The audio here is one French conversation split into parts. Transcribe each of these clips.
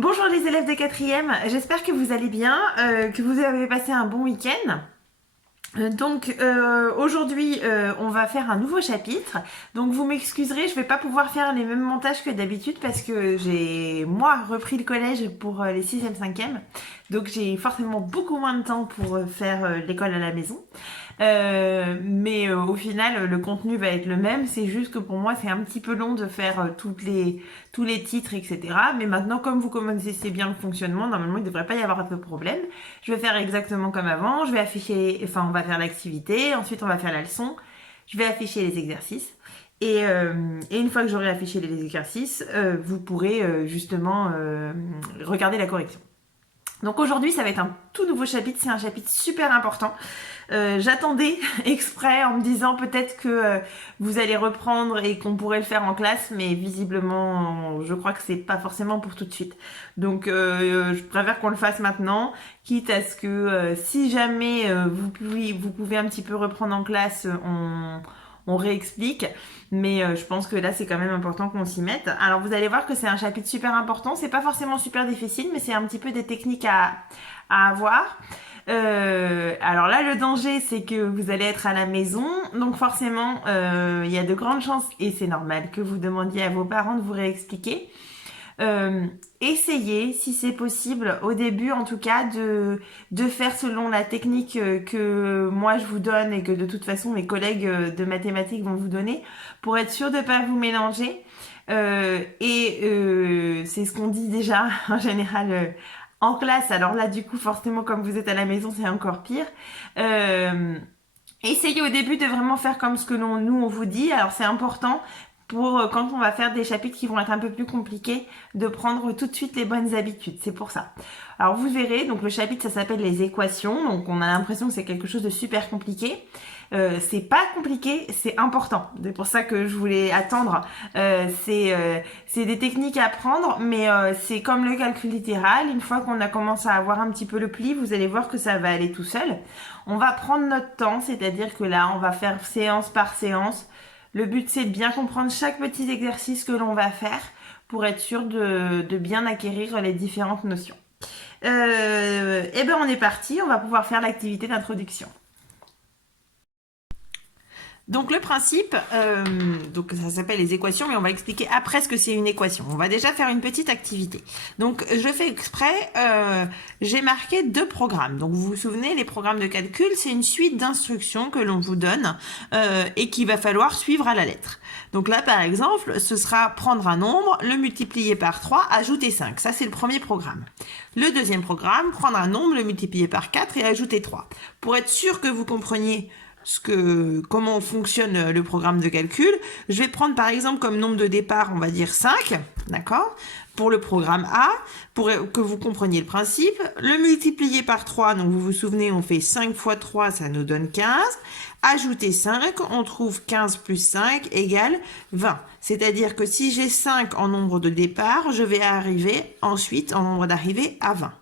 Bonjour les élèves de quatrième, j'espère que vous allez bien, que vous avez passé un bon week-end. Aujourd'hui, on va faire un nouveau chapitre. Donc vous m'excuserez, je vais pas pouvoir faire les mêmes montages que d'habitude parce que j'ai moi repris le collège pour les 6e, 5e. Donc j'ai forcément beaucoup moins de temps pour faire l'école à la maison. Mais au final, le contenu va être le même. C'est juste que pour moi, c'est un petit peu long de faire tous les titres, etc. Mais maintenant, comme vous connaissez bien le fonctionnement, normalement, il ne devrait pas y avoir de problème. Je vais faire exactement comme avant. Je vais afficher, enfin, on va faire l'activité. Ensuite, on va faire la leçon. Je vais afficher les exercices. Et une fois que j'aurai affiché les exercices, vous pourrez justement regarder la correction. Donc aujourd'hui, ça va être un tout nouveau chapitre. C'est un chapitre super important. J'attendais exprès en me disant peut-être que vous allez reprendre et qu'on pourrait le faire en classe, mais visiblement, je crois que c'est pas forcément pour tout de suite. Donc, je préfère qu'on le fasse maintenant, quitte à ce que si jamais vous pouvez un petit peu reprendre en classe, on réexplique. Mais je pense que là, c'est quand même important qu'on s'y mette. Alors, vous allez voir que c'est un chapitre super important. C'est pas forcément super difficile, mais c'est un petit peu des techniques à avoir. Alors là, le danger, c'est que vous allez être à la maison. Donc forcément, il y a de grandes chances, et c'est normal, que vous demandiez à vos parents de vous réexpliquer. Essayez, si c'est possible, au début en tout cas, de faire selon la technique que moi je vous donne et que de toute façon mes collègues de mathématiques vont vous donner, pour être sûr de ne pas vous mélanger. C'est ce qu'on dit déjà en général en classe. Alors là, du coup, forcément, comme vous êtes à la maison, c'est encore pire. Essayez au début de vraiment faire comme ce que nous on vous dit. Alors c'est important pour quand on va faire des chapitres qui vont être un peu plus compliqués, de prendre tout de suite les bonnes habitudes. C'est pour ça. Alors vous verrez, donc le chapitre ça s'appelle les équations. Donc on a l'impression que c'est quelque chose de super compliqué. C'est pas compliqué, c'est important. C'est pour ça que je voulais attendre. C'est des techniques à apprendre, mais c'est comme le calcul littéral. Une fois qu'on a commencé à avoir un petit peu le pli, vous allez voir que ça va aller tout seul. On va prendre notre temps, c'est-à-dire que là, on va faire séance par séance. Le but, c'est de bien comprendre chaque petit exercice que l'on va faire pour être sûr de bien acquérir les différentes notions. Et ben on est parti, on va pouvoir faire l'activité d'introduction. Donc le principe, donc ça s'appelle les équations, mais on va expliquer après ce que c'est une équation. On va déjà faire une petite activité. Donc je fais exprès, j'ai marqué 2 programmes. Donc vous vous souvenez, les programmes de calcul, c'est une suite d'instructions que l'on vous donne et qu'il va falloir suivre à la lettre. Donc là par exemple, ce sera prendre un nombre, le multiplier par 3, ajouter 5. Ça c'est le premier programme. Le deuxième programme, prendre un nombre, le multiplier par 4 et ajouter 3. Pour être sûr que vous compreniez comment fonctionne le programme de calcul, je vais prendre par exemple comme nombre de départ, on va dire 5, d'accord, pour le programme A, pour que vous compreniez le principe. Le multiplier par 3, donc vous vous souvenez, on fait 5 fois 3, ça nous donne 15. Ajouter 5, on trouve 15 plus 5 égale 20. C'est-à-dire que si j'ai 5 en nombre de départ, je vais arriver ensuite en nombre d'arrivée à 20.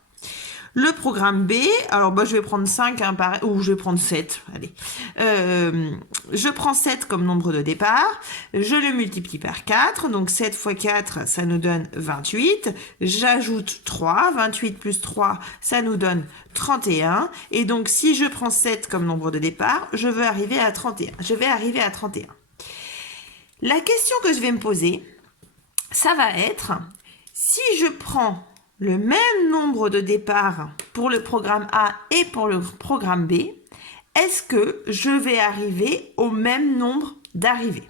Le programme B, alors je vais prendre 5, ou je vais prendre 7, allez. Je prends 7 comme nombre de départ, je le multiplie par 4, donc 7 fois 4, ça nous donne 28. J'ajoute 3, 28 plus 3, ça nous donne 31. Et donc, si je prends 7 comme nombre de départ, je vais arriver à 31. La question que je vais me poser, ça va être, si je prends le même nombre de départ pour le programme A et pour le programme B, est-ce que je vais arriver au même nombre d'arrivées?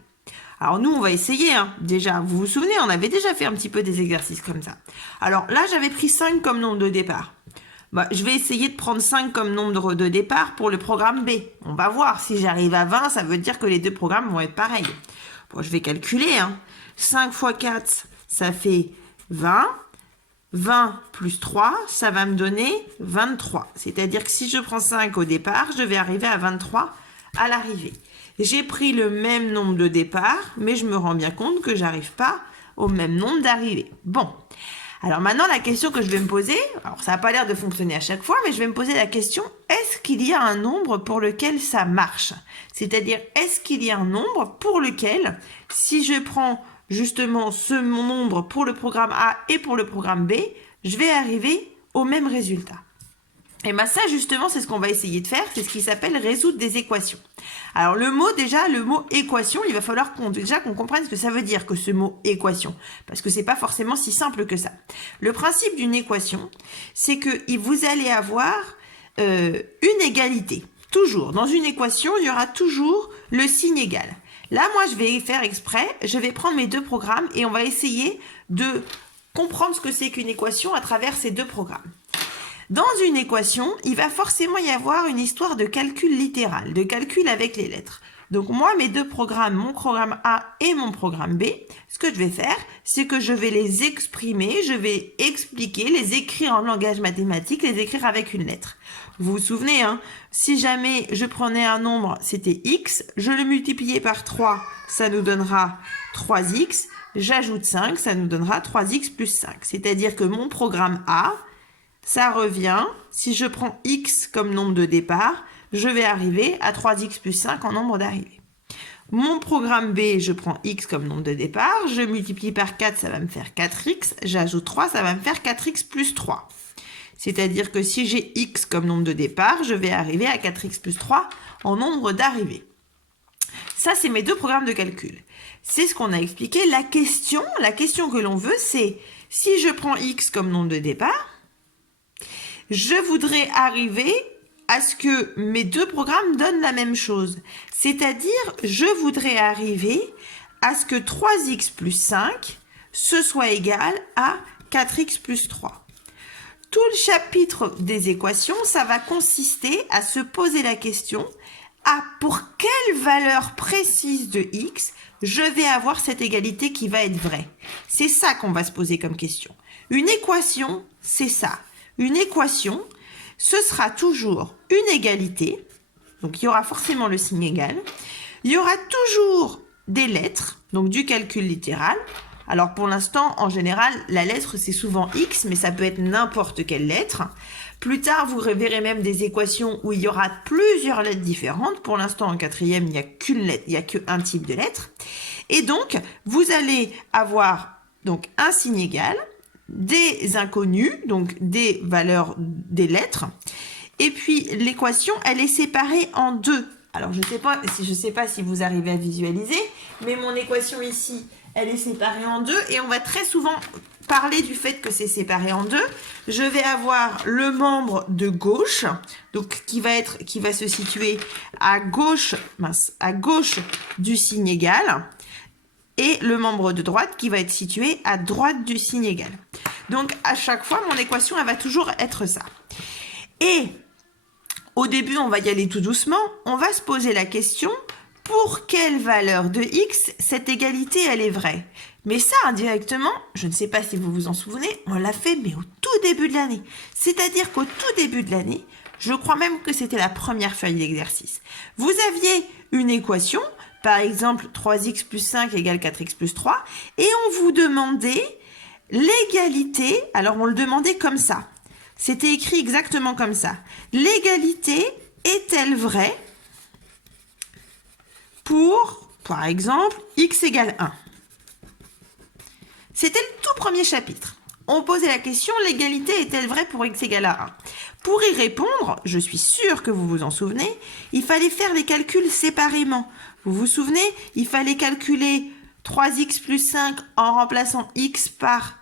Alors nous, on va essayer, hein. Déjà, vous vous souvenez, on avait déjà fait un petit peu des exercices comme ça. Alors là, j'avais pris 5 comme nombre de départ. Je vais essayer de prendre 5 comme nombre de départ pour le programme B. On va voir, si j'arrive à 20, ça veut dire que les 2 programmes vont être pareils. Bon, je vais calculer, hein. 5 fois 4, ça fait 20. 20 plus 3, ça va me donner 23. C'est-à-dire que si je prends 5 au départ, je vais arriver à 23 à l'arrivée. J'ai pris le même nombre de départ, mais je me rends bien compte que j'arrive pas au même nombre d'arrivées. Bon, alors maintenant la question que je vais me poser, alors ça n'a pas l'air de fonctionner à chaque fois, mais je vais me poser la question, est-ce qu'il y a un nombre pour lequel ça marche? C'est-à-dire, est-ce qu'il y a un nombre pour lequel, si je prends justement mon nombre pour le programme A et pour le programme B, je vais arriver au même résultat. Et bien ça justement c'est ce qu'on va essayer de faire, c'est ce qui s'appelle résoudre des équations. Alors le mot équation, il va falloir qu'on comprenne ce que ça veut dire que ce mot équation, parce que c'est pas forcément si simple que ça. Le principe d'une équation, c'est que vous allez avoir une égalité. Toujours, dans une équation, il y aura toujours le signe égal. Là, moi, je vais faire exprès, je vais prendre mes deux programmes et on va essayer de comprendre ce que c'est qu'une équation à travers ces deux programmes. Dans une équation, il va forcément y avoir une histoire de calcul littéral, de calcul avec les lettres. Donc moi, mes deux programmes, mon programme A et mon programme B, ce que je vais faire, c'est que je vais les exprimer, je vais expliquer, les écrire en langage mathématique, les écrire avec une lettre. Vous vous souvenez, hein, si jamais je prenais un nombre, c'était x, je le multipliais par 3, ça nous donnera 3x, j'ajoute 5, ça nous donnera 3x plus 5. C'est-à-dire que mon programme A, ça revient, si je prends x comme nombre de départ, je vais arriver à 3x plus 5 en nombre d'arrivée. Mon programme B, je prends x comme nombre de départ, je multiplie par 4, ça va me faire 4x, j'ajoute 3, ça va me faire 4x plus 3. C'est-à-dire que si j'ai x comme nombre de départ, je vais arriver à 4x plus 3 en nombre d'arrivée. Ça, c'est mes deux programmes de calcul. C'est ce qu'on a expliqué. La question que l'on veut, c'est si je prends x comme nombre de départ, je voudrais arriver à ce que mes deux programmes donnent la même chose. C'est-à-dire, je voudrais arriver à ce que 3x plus 5, ce soit égal à 4x plus 3. Tout le chapitre des équations, ça va consister à se poser la question pour quelle valeur précise de x je vais avoir cette égalité qui va être vraie. C'est ça qu'on va se poser comme question. Une équation, c'est ça. Une équation, ce sera toujours une égalité, donc il y aura forcément le signe égal. Il y aura toujours des lettres, donc du calcul littéral. Alors pour l'instant, en général, la lettre c'est souvent x, mais ça peut être n'importe quelle lettre. Plus tard, vous verrez même des équations où il y aura plusieurs lettres différentes. Pour l'instant, en quatrième, il n'y a qu'une lettre, il n'y a qu'un type de lettre. Et donc, vous allez avoir donc un signe égal, des inconnus, donc des valeurs des lettres. Et puis, l'équation, elle est séparée en deux. Alors, je ne sais pas si vous arrivez à visualiser, mais mon équation ici, elle est séparée en deux. Et on va très souvent parler du fait que c'est séparé en deux. Je vais avoir le membre de gauche, donc qui va se situer à gauche du signe égal, et le membre de droite qui va être situé à droite du signe égal. Donc à chaque fois, mon équation, elle va toujours être ça. Et au début, on va y aller tout doucement. On va se poser la question, pour quelle valeur de x cette égalité, elle est vraie? Mais ça, indirectement, je ne sais pas si vous vous en souvenez, on l'a fait, mais au tout début de l'année. C'est-à-dire qu'au tout début de l'année, je crois même que c'était la première feuille d'exercice. Vous aviez une équation, par exemple 3x plus 5 égale 4x plus 3, et on vous demandait l'égalité, alors on le demandait comme ça. C'était écrit exactement comme ça. L'égalité est-elle vraie pour, par exemple, x égale 1? C'était le tout premier chapitre. On posait la question, l'égalité est-elle vraie pour x égale à 1? Pour y répondre, je suis sûre que vous vous en souvenez, il fallait faire les calculs séparément. Vous vous souvenez, il fallait calculer 3x plus 5 en remplaçant x par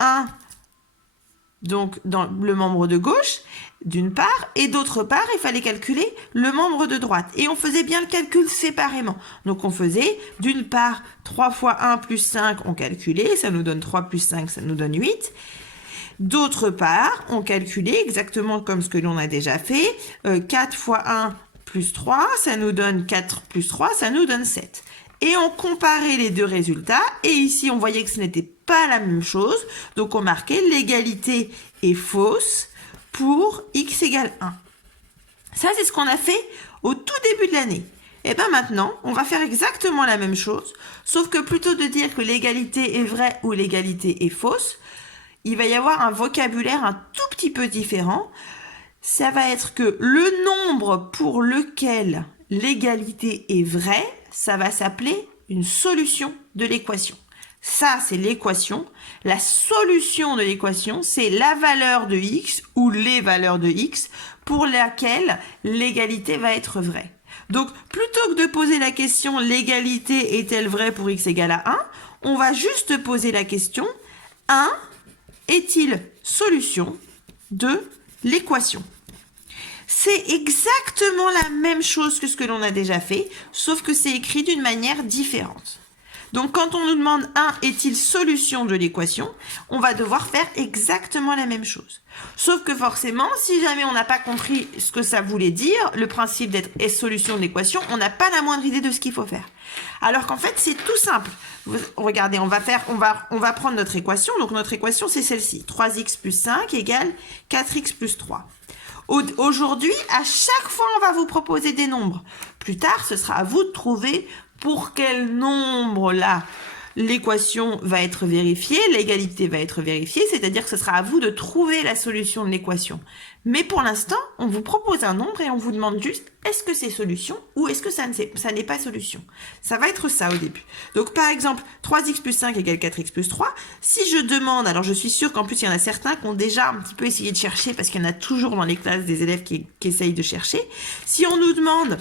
1, donc dans le membre de gauche, d'une part, et d'autre part, il fallait calculer le membre de droite. Et on faisait bien le calcul séparément. Donc on faisait, d'une part, 3 fois 1 plus 5, on calculait, ça nous donne 3 plus 5, ça nous donne 8. D'autre part, on calculait exactement comme ce que l'on a déjà fait, 4 fois 1 plus 3, ça nous donne 4 plus 3, ça nous donne 7. Et on comparait les deux résultats, et ici on voyait que ce n'était pas la même chose, donc on marquait l'égalité est fausse pour x égale 1. Ça, c'est ce qu'on a fait au tout début de l'année. Et bien maintenant, on va faire exactement la même chose, sauf que plutôt de dire que l'égalité est vraie ou l'égalité est fausse, il va y avoir un vocabulaire un tout petit peu différent. Ça va être que le nombre pour lequel l'égalité est vraie, ça va s'appeler une solution de l'équation. Ça, c'est l'équation. La solution de l'équation, c'est la valeur de x ou les valeurs de x pour laquelle l'égalité va être vraie. Donc, plutôt que de poser la question « l'égalité est-elle vraie pour x égale à 1 ?» on va juste poser la question « 1 est-il solution de l'équation ?» C'est exactement la même chose que ce que l'on a déjà fait, sauf que c'est écrit d'une manière différente. Donc, quand on nous demande 1 est-il solution de l'équation, on va devoir faire exactement la même chose. Sauf que forcément, si jamais on n'a pas compris ce que ça voulait dire, le principe d'être est solution de l'équation, on n'a pas la moindre idée de ce qu'il faut faire. Alors qu'en fait, c'est tout simple. Regardez, on va prendre notre équation. Donc, notre équation, c'est celle-ci. 3x plus 5 égale 4x plus 3. Aujourd'hui, à chaque fois, on va vous proposer des nombres. Plus tard, ce sera à vous de trouver pour quel nombre là l'équation va être vérifiée, l'égalité va être vérifiée, c'est-à-dire que ce sera à vous de trouver la solution de l'équation. Mais pour l'instant, on vous propose un nombre et on vous demande juste est-ce que c'est solution ou est-ce que ça n'est pas solution. Ça va être ça au début. Donc par exemple, 3x plus 5 égale 4x plus 3. Si je demande, alors je suis sûre qu'en plus il y en a certains qui ont déjà un petit peu essayé de chercher parce qu'il y en a toujours dans les classes des élèves qui essayent de chercher. Si on nous demande...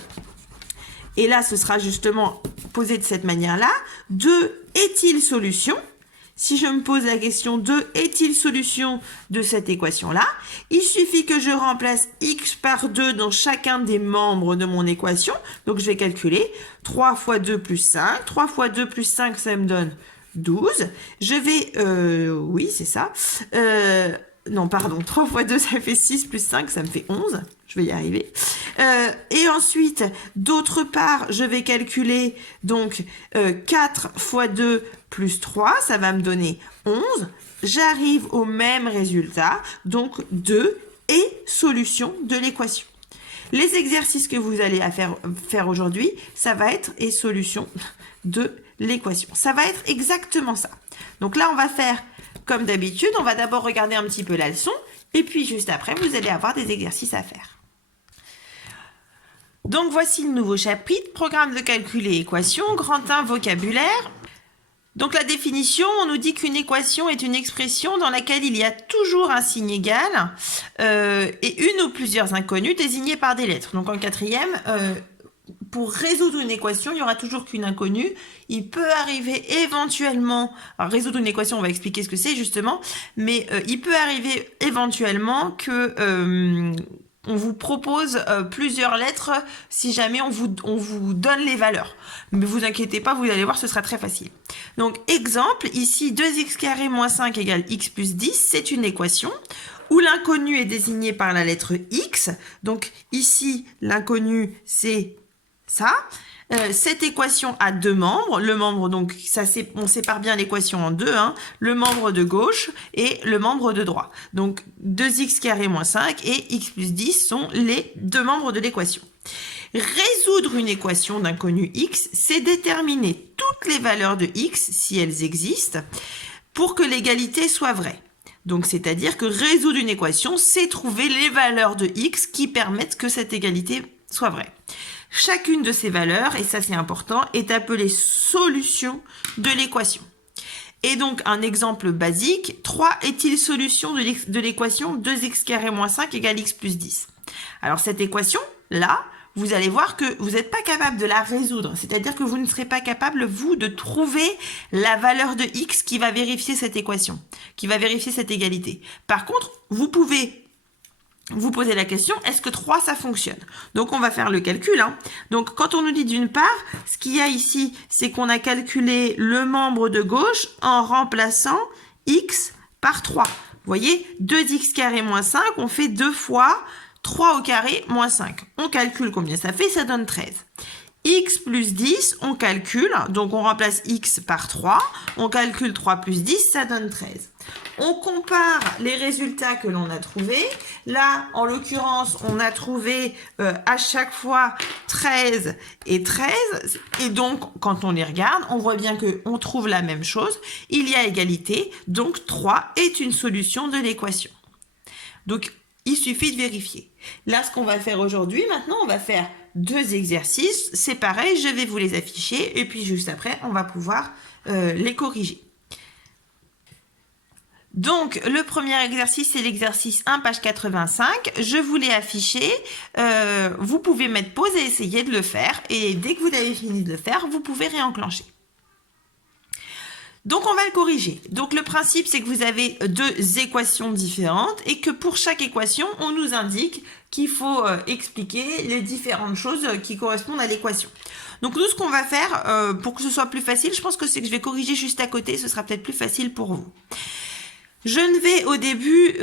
Et là, ce sera justement posé de cette manière-là. 2 est-il solution? Si je me pose la question 2 est-il solution de cette équation-là? Il suffit que je remplace x par 2 dans chacun des membres de mon équation. Donc, je vais calculer 3 fois 2 plus 5. 3 fois 2 plus 5, ça me donne 12. Je vais... oui, c'est ça. Non, pardon. 3 fois 2, ça fait 6 plus 5, ça me fait 11. Je vais y arriver. Et ensuite, d'autre part, je vais calculer donc 4 fois 2 plus 3, ça va me donner 11. J'arrive au même résultat, donc 2 est solution de l'équation. Les exercices que vous allez faire aujourd'hui, ça va être et solution de l'équation. Ça va être exactement ça. Donc là, on va faire comme d'habitude, on va d'abord regarder un petit peu la leçon, et puis juste après, vous allez avoir des exercices à faire. Donc voici le nouveau chapitre, programme de calcul et équation, grand 1, vocabulaire. Donc la définition, on nous dit qu'une équation est une expression dans laquelle il y a toujours un signe égal et une ou plusieurs inconnues désignées par des lettres. Donc en quatrième, pour résoudre une équation, il n'y aura toujours qu'une inconnue. Il peut arriver éventuellement, alors résoudre une équation, on va expliquer ce que c'est justement, mais il peut arriver éventuellement que... on vous propose plusieurs lettres si jamais on vous donne les valeurs. Mais vous inquiétez pas, vous allez voir, ce sera très facile. Donc, exemple, ici, 2x carré moins 5 égale x plus 10, c'est une équation où l'inconnu est désigné par la lettre x. Donc, ici, l'inconnu, c'est ça. Cette équation a deux membres. Le membre, donc, on sépare bien l'équation en deux, hein, le membre de gauche et le membre de droite. Donc, 2x carré moins 5 et x plus 10 sont les deux membres de l'équation. Résoudre une équation d'inconnu x, c'est déterminer toutes les valeurs de x, si elles existent, pour que l'égalité soit vraie. Donc, c'est-à-dire que résoudre une équation, c'est trouver les valeurs de x qui permettent que cette égalité soit vraie. Chacune de ces valeurs, et ça c'est important, est appelée solution de l'équation. Et donc, un exemple basique, 3 est-il solution de l'équation 2x carré moins 5 égale x plus 10? Alors, cette équation-là, vous allez voir que vous n'êtes pas capable de la résoudre. C'est-à-dire que vous ne serez pas capable, vous, de trouver la valeur de x qui va vérifier cette équation, qui va vérifier cette égalité. Par contre, vous pouvez vous posez la question, est-ce que 3, ça fonctionne? Donc, on va faire le calcul. Hein. Donc, quand on nous dit d'une part, ce qu'il y a ici, c'est qu'on a calculé le membre de gauche en remplaçant x par 3. Vous voyez, 2x carré moins 5, on fait 2 fois 3 au carré moins 5. On calcule combien ça fait, ça donne 13. X plus 10, on calcule, donc on remplace x par 3, on calcule 3 plus 10, ça donne 13. On compare les résultats que l'on a trouvés. Là, en l'occurrence, on a trouvé à chaque fois 13 et 13. Et donc, quand on les regarde, on voit bien qu'on trouve la même chose. Il y a égalité, donc 3 est une solution de l'équation. Donc, il suffit de vérifier. Là, ce qu'on va faire aujourd'hui, maintenant, on va faire deux exercices. C'est pareil, je vais vous les afficher. Et puis, juste après, on va pouvoir les corriger. Donc, le premier exercice, c'est l'exercice 1, page 85. Je vous l'ai affiché. Vous pouvez mettre pause et essayer de le faire. Et dès que vous avez fini de le faire, vous pouvez réenclencher. Donc, on va le corriger. Donc, le principe, c'est que vous avez deux équations différentes et que pour chaque équation, on nous indique qu'il faut expliquer les différentes choses qui correspondent à l'équation. Donc, nous, ce qu'on va faire, pour que ce soit plus facile, je pense que c'est que je vais corriger juste à côté. Ce sera peut-être plus facile pour vous. Je ne vais au début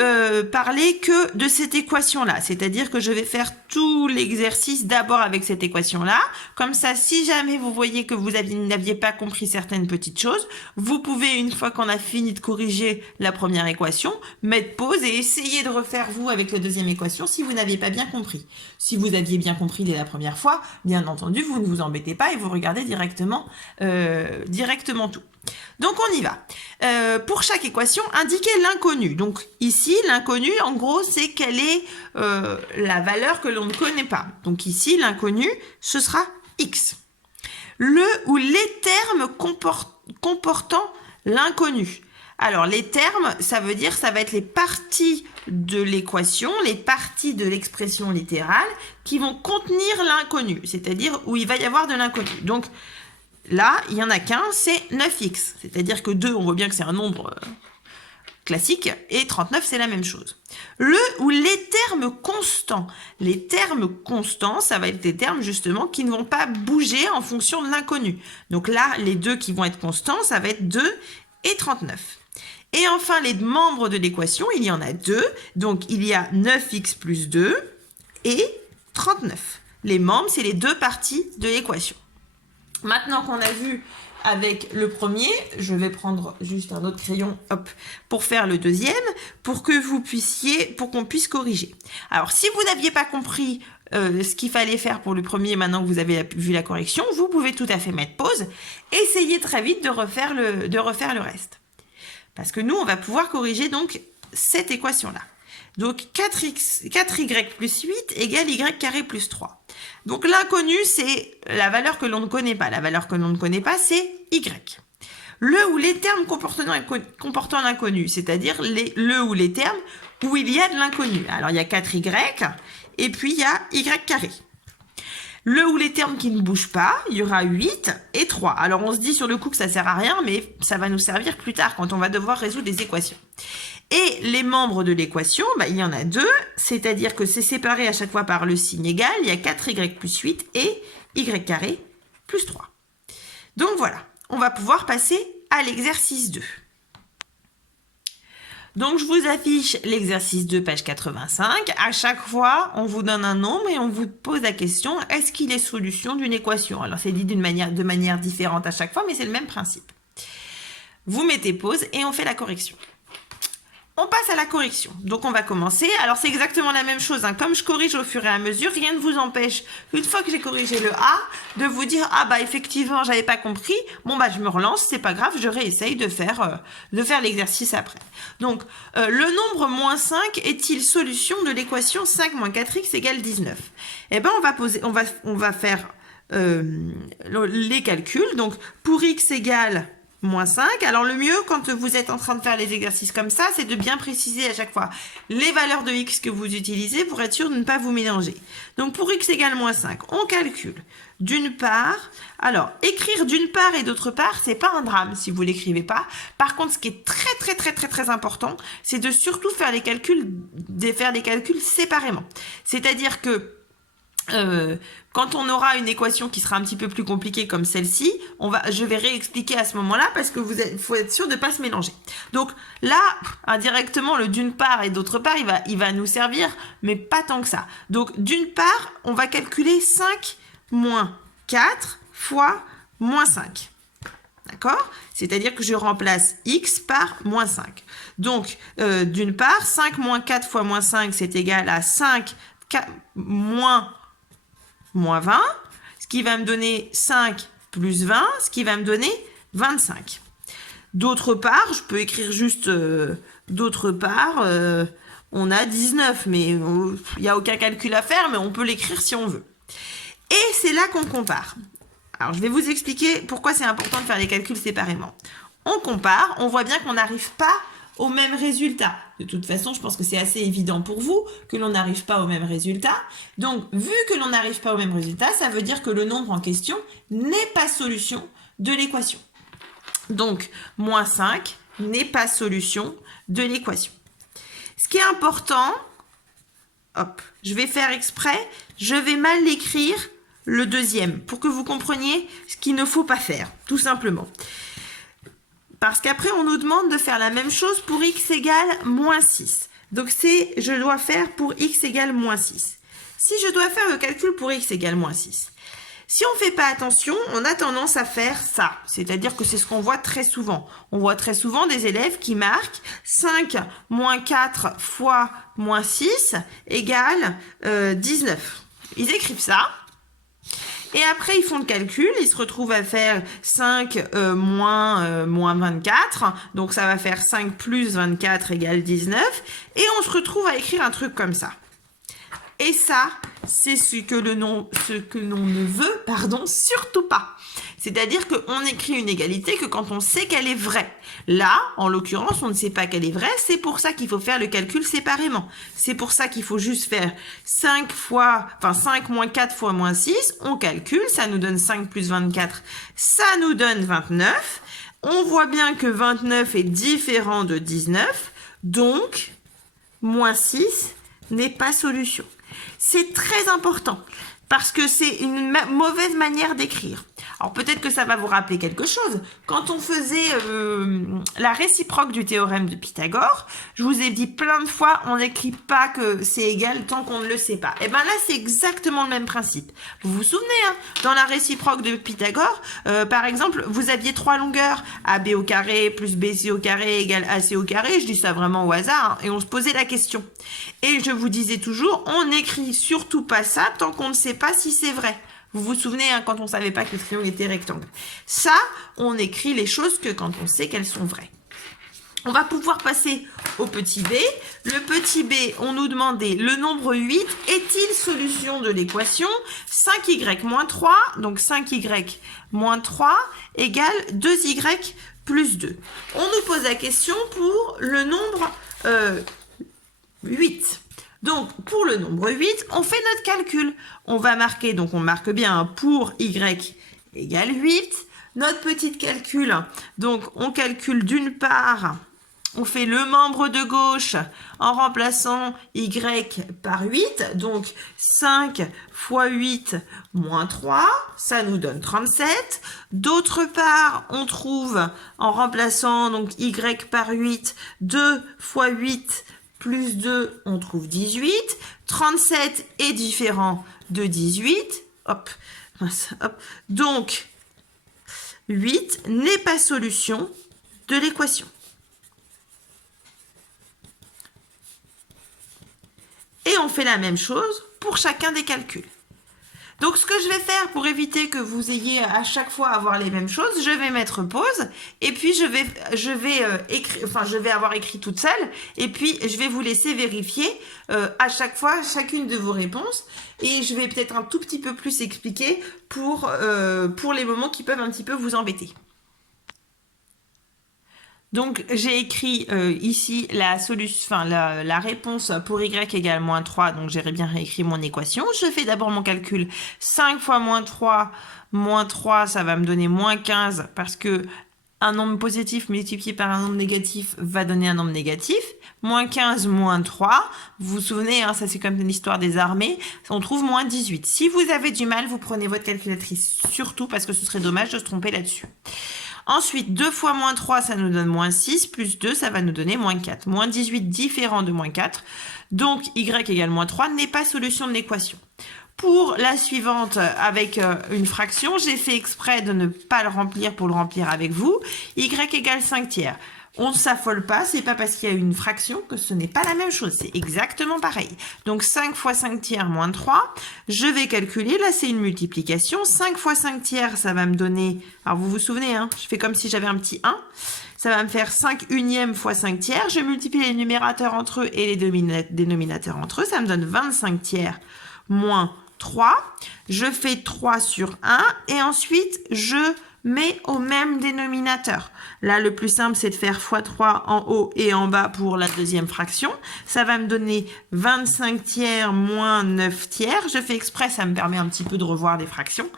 parler que de cette équation-là, c'est-à-dire que je vais faire tout l'exercice d'abord avec cette équation-là. Comme ça, si jamais vous voyez que vous n'aviez pas compris certaines petites choses, vous pouvez, une fois qu'on a fini de corriger la première équation, mettre pause et essayer de refaire vous avec la deuxième équation si vous n'aviez pas bien compris. Si vous aviez bien compris dès la première fois, bien entendu, vous ne vous embêtez pas et vous regardez directement tout. Donc, on y va. Pour chaque équation, indiquez l'inconnu. Donc, ici, l'inconnu, en gros, c'est quelle est la valeur que l'on ne connaît pas. Donc, ici, l'inconnu, ce sera x. Le ou les termes comportant l'inconnu. Alors, les termes, ça veut dire, ça va être les parties de l'équation, les parties de l'expression littérale qui vont contenir l'inconnu, c'est-à-dire où il va y avoir de l'inconnu. Donc, là, il n'y en a qu'un, c'est 9x. C'est-à-dire que 2, on voit bien que c'est un nombre classique, et 39, c'est la même chose. Le ou les termes constants. Les termes constants, ça va être des termes justement qui ne vont pas bouger en fonction de l'inconnu. Donc là, les deux qui vont être constants, ça va être 2 et 39. Et enfin, les membres de l'équation, il y en a deux. Donc, il y a 9x plus 2 et 39. Les membres, c'est les deux parties de l'équation. Maintenant qu'on a vu avec le premier, je vais prendre juste un autre crayon pour faire le deuxième, pour qu'on puisse corriger. Alors, si vous n'aviez pas compris ce qu'il fallait faire pour le premier, maintenant que vous avez vu la correction, vous pouvez tout à fait mettre pause, essayez très vite de refaire le reste. Parce que nous, on va pouvoir corriger donc cette équation-là. Donc, 4y plus 8 égale y carré plus 3. Donc, l'inconnu, c'est la valeur que l'on ne connaît pas. La valeur que l'on ne connaît pas, c'est y. Le ou les termes comportant l'inconnu, c'est-à-dire le ou les termes où il y a de l'inconnu. Alors, il y a 4y et puis il y a y carré. Le ou les termes qui ne bougent pas, il y aura 8 et 3. Alors, on se dit sur le coup que ça ne sert à rien, mais ça va nous servir plus tard quand on va devoir résoudre des équations. Et les membres de l'équation, il y en a deux, c'est-à-dire que c'est séparé à chaque fois par le signe égal. Il y a 4y plus 8 et y carré plus 3. Donc voilà, on va pouvoir passer à l'exercice 2. Donc je vous affiche l'exercice 2, page 85. À chaque fois, on vous donne un nombre et on vous pose la question, est-ce qu'il est solution d'une équation? Alors c'est dit de manière différente à chaque fois, mais c'est le même principe. Vous mettez pause et on fait la correction. On passe à la correction. Donc, on va commencer. Alors, c'est exactement la même chose. Comme je corrige au fur et à mesure, rien ne vous empêche, une fois que j'ai corrigé le A, de vous dire, effectivement, j'avais pas compris. Bon, je me relance, c'est pas grave, je réessaye de faire l'exercice après. Donc, le nombre moins 5 est-il solution de l'équation 5 moins 4x égale 19? Eh bien, on va faire les calculs. Donc, pour x égale moins 5. Alors, le mieux, quand vous êtes en train de faire les exercices comme ça, c'est de bien préciser à chaque fois les valeurs de x que vous utilisez pour être sûr de ne pas vous mélanger. Donc, pour x égale moins 5, on calcule d'une part. Alors, écrire d'une part et d'autre part, c'est pas un drame si vous l'écrivez pas. Par contre, ce qui est très important, c'est de surtout faire les calculs séparément. C'est-à-dire que quand on aura une équation qui sera un petit peu plus compliquée comme celle-ci, je vais réexpliquer à ce moment-là parce que faut être sûr de ne pas se mélanger. Donc là, indirectement, le d'une part et d'autre part, il va nous servir, mais pas tant que ça. Donc d'une part, on va calculer 5 moins 4 fois moins 5. D'accord? C'est-à-dire que je remplace x par moins 5. Donc, d'une part, 5 moins 4 fois moins 5, c'est égal à 5 moins 20, ce qui va me donner 5 plus 20, ce qui va me donner 25. D'autre part, je peux écrire juste on a 19, mais il n'y a aucun calcul à faire, mais on peut l'écrire si on veut. Et c'est là qu'on compare. Alors, je vais vous expliquer pourquoi c'est important de faire les calculs séparément. On compare, on voit bien qu'on n'arrive pas au même résultat. De toute façon, je pense que c'est assez évident pour vous que l'on n'arrive pas au même résultat. Donc, vu que l'on n'arrive pas au même résultat, ça veut dire que le nombre en question n'est pas solution de l'équation. Donc, moins 5 n'est pas solution de l'équation. Ce qui est important, hop, je vais faire exprès, je vais mal l'écrire le deuxième pour que vous compreniez ce qu'il ne faut pas faire, tout simplement. Parce qu'après, on nous demande de faire la même chose pour x égale moins 6. Donc, je dois faire pour x égale moins 6. Si je dois faire le calcul pour x égale moins 6, si on ne fait pas attention, on a tendance à faire ça. C'est-à-dire que c'est ce qu'on voit très souvent. On voit très souvent des élèves qui marquent 5 moins 4 fois moins 6 égale 19. Ils écrivent ça. Et après, ils font le calcul. Ils se retrouvent à faire 5 moins 24. Donc, ça va faire 5 plus 24 égale 19. Et on se retrouve à écrire un truc comme ça. Et ça, c'est ce que l'on ne veut, surtout pas. C'est-à-dire qu'on écrit une égalité que quand on sait qu'elle est vraie. Là, en l'occurrence, on ne sait pas qu'elle est vraie. C'est pour ça qu'il faut faire le calcul séparément. C'est pour ça qu'il faut juste faire 5 moins 4 fois moins 6. On calcule, ça nous donne 5 plus 24. Ça nous donne 29. On voit bien que 29 est différent de 19. Donc, moins 6 n'est pas solution. C'est très important parce que c'est une mauvaise manière d'écrire. Alors peut-être que ça va vous rappeler quelque chose. Quand on faisait la réciproque du théorème de Pythagore, je vous ai dit plein de fois, on n'écrit pas que c'est égal tant qu'on ne le sait pas. Et bien là, c'est exactement le même principe. Vous vous souvenez, hein, dans la réciproque de Pythagore, par exemple, vous aviez 3 longueurs, AB au carré plus BC au carré égale AC au carré. Je dis ça vraiment au hasard, hein, et on se posait la question. Et je vous disais toujours, on n'écrit surtout pas ça tant qu'on ne sait pas si c'est vrai. Vous vous souvenez, hein, quand on ne savait pas que le triangle était rectangle. Ça, on écrit les choses que quand on sait qu'elles sont vraies. On va pouvoir passer au petit b. Le petit b, on nous demandait le nombre 8 est-il solution de l'équation 5y moins 3, donc 5y moins 3 égale 2y plus 2. On nous pose la question pour le nombre 8. Donc, pour le nombre 8, on fait notre calcul. On va marquer, donc on marque bien pour y égale 8. Notre petit calcul, donc on calcule d'une part, on fait le membre de gauche en remplaçant y par 8. Donc, 5 fois 8 moins 3, ça nous donne 37. D'autre part, on trouve en remplaçant donc y par 8, 2 fois 8 plus 2, on trouve 18. 37 est différent de 18. Hop, hop. Donc, 8 n'est pas solution de l'équation. Et on fait la même chose pour chacun des calculs. Donc, ce que je vais faire pour éviter que vous ayez à chaque fois à avoir les mêmes choses, je vais mettre pause et puis je vais avoir écrit toute seule et puis je vais vous laisser vérifier à chaque fois chacune de vos réponses et je vais peut-être un tout petit peu plus expliquer pour les moments qui peuvent un petit peu vous embêter. Donc, j'ai écrit ici la réponse pour y égale moins 3. Donc, j'ai bien réécrit mon équation. Je fais d'abord mon calcul. 5 fois moins 3, ça va me donner moins 15 parce que un nombre positif multiplié par un nombre négatif va donner un nombre négatif. Moins 15, moins 3. Vous vous souvenez, hein, ça c'est comme l'histoire des armées. On trouve moins 18. Si vous avez du mal, vous prenez votre calculatrice. Surtout parce que ce serait dommage de se tromper là-dessus. Ensuite, 2 fois moins 3, ça nous donne moins 6, plus 2, ça va nous donner moins 4. Moins 18 différent de moins 4. Donc, y égale moins 3 n'est pas solution de l'équation. Pour la suivante, avec une fraction, j'ai fait exprès de ne pas le remplir pour le remplir avec vous. Y égale 5 tiers. On ne s'affole pas, c'est pas parce qu'il y a une fraction que ce n'est pas la même chose, c'est exactement pareil. Donc 5 fois 5 tiers moins 3, je vais calculer, là c'est une multiplication, 5 fois 5 tiers ça va me donner, alors vous vous souvenez, hein, je fais comme si j'avais un petit 1, ça va me faire 5 unièmes fois 5 tiers, je multiplie les numérateurs entre eux et les dénominateurs entre eux, ça me donne 25 tiers moins 3, je fais 3 sur 1 et ensuite je mais au même dénominateur. Là, le plus simple, c'est de faire x3 en haut et en bas pour la deuxième fraction. Ça va me donner 25 tiers moins 9 tiers. Je fais exprès, ça me permet un petit peu de revoir les fractions.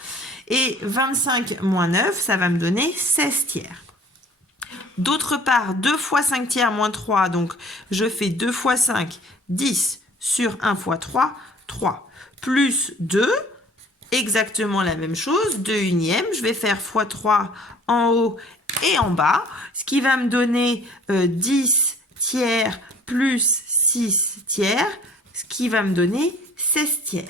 Et 25 moins 9, ça va me donner 16 tiers. D'autre part, 2 fois 5 tiers moins 3, donc je fais 2 fois 5, 10 sur 1 fois 3, 3. Plus 2, exactement la même chose, 2 unièmes, je vais faire x 3 en haut et en bas, ce qui va me donner 10 tiers plus 6 tiers, ce qui va me donner 16 tiers.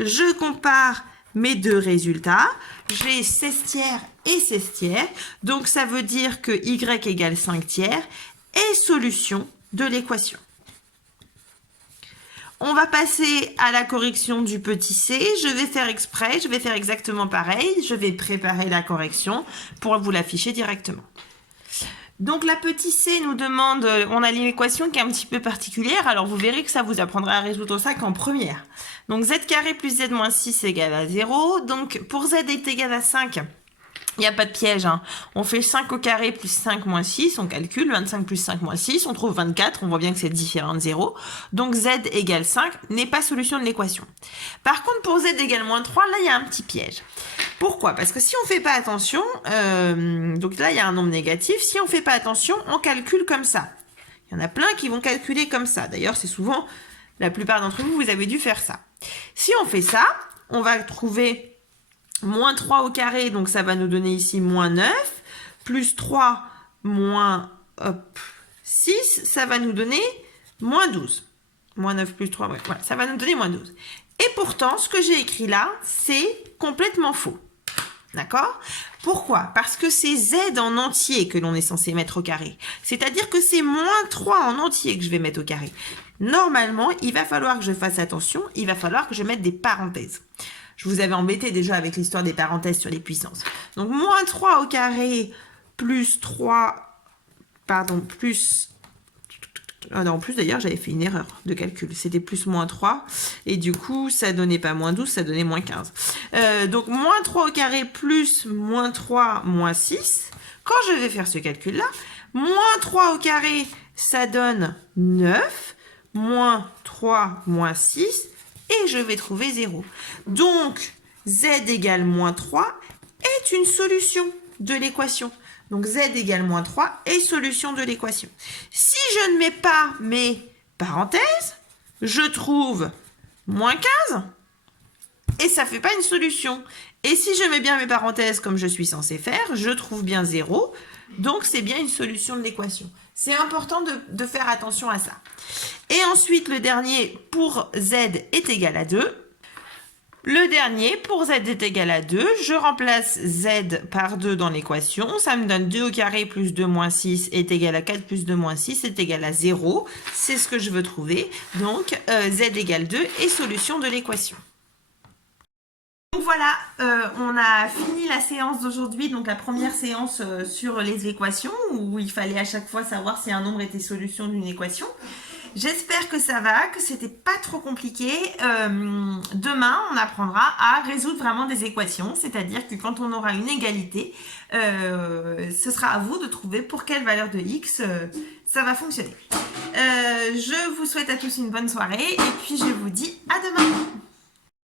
Je compare mes deux résultats, j'ai 16 tiers et 16 tiers, donc ça veut dire que y égale 5 tiers est solution de l'équation. On va passer à la correction du petit c. Je vais faire exprès, je vais faire exactement pareil. Je vais préparer la correction pour vous l'afficher directement. Donc la petite c nous demande, on a l'équation qui est un petit peu particulière, alors vous verrez que ça vous apprendra à résoudre ça qu'en première. Donc z carré plus z moins 6 égale à 0, donc pour z est égal à 5, il n'y a pas de piège, hein. On fait 5 au carré plus 5 moins 6, on calcule 25 plus 5 moins 6, on trouve 24, on voit bien que c'est différent de 0. Donc z égale 5 n'est pas solution de l'équation. Par contre, pour z égale moins 3, là il y a un petit piège. Pourquoi? Parce que si on ne fait pas attention, donc là il y a un nombre négatif, si on ne fait pas attention, on calcule comme ça. Il y en a plein qui vont calculer comme ça. D'ailleurs, c'est souvent, la plupart d'entre vous, vous avez dû faire ça. Si on fait ça, on va trouver moins 3 au carré, donc ça va nous donner ici moins 9, plus 3 moins 6, ça va nous donner moins 12. Moins 9 plus 3, voilà, ça va nous donner moins 12. Et pourtant, ce que j'ai écrit là, c'est complètement faux. D'accord? Pourquoi? Parce que c'est z en entier que l'on est censé mettre au carré. C'est-à-dire que c'est moins 3 en entier que je vais mettre au carré. Normalement, il va falloir que je fasse attention, il va falloir que je mette des parenthèses. Je vous avais embêté déjà avec l'histoire des parenthèses sur les puissances. Donc, moins 3 au carré plus 3, pardon, plus... en plus, d'ailleurs, j'avais fait une erreur de calcul. C'était plus moins 3. Et du coup, ça donnait pas moins 12, ça donnait moins 15. Donc, moins 3 au carré plus moins 3 moins 6. Quand je vais faire ce calcul-là, moins 3 au carré, ça donne 9. Moins 3 moins 6. Et je vais trouver 0. Donc, z égale moins 3 est une solution de l'équation. Donc, z égale moins 3 est solution de l'équation. Si je ne mets pas mes parenthèses, je trouve moins 15 et ça ne fait pas une solution. Et si je mets bien mes parenthèses comme je suis censé faire, je trouve bien 0. Donc, c'est bien une solution de l'équation. C'est important de faire attention à ça. Et ensuite, le dernier, pour z est égal à 2. Le dernier, pour z est égal à 2, je remplace z par 2 dans l'équation. Ça me donne 2 au carré plus 2 moins 6 est égal à 4 plus 2 moins 6 est égal à 0. C'est ce que je veux trouver. Donc, z égale 2 est solution de l'équation. Donc voilà, on a fini la séance d'aujourd'hui, donc la première séance sur les équations, où il fallait à chaque fois savoir si un nombre était solution d'une équation. J'espère que ça va, que c'était pas trop compliqué. Demain, on apprendra à résoudre vraiment des équations, c'est-à-dire que quand on aura une égalité, ce sera à vous de trouver pour quelle valeur de x ça va fonctionner. Je vous souhaite à tous une bonne soirée et puis je vous dis à demain.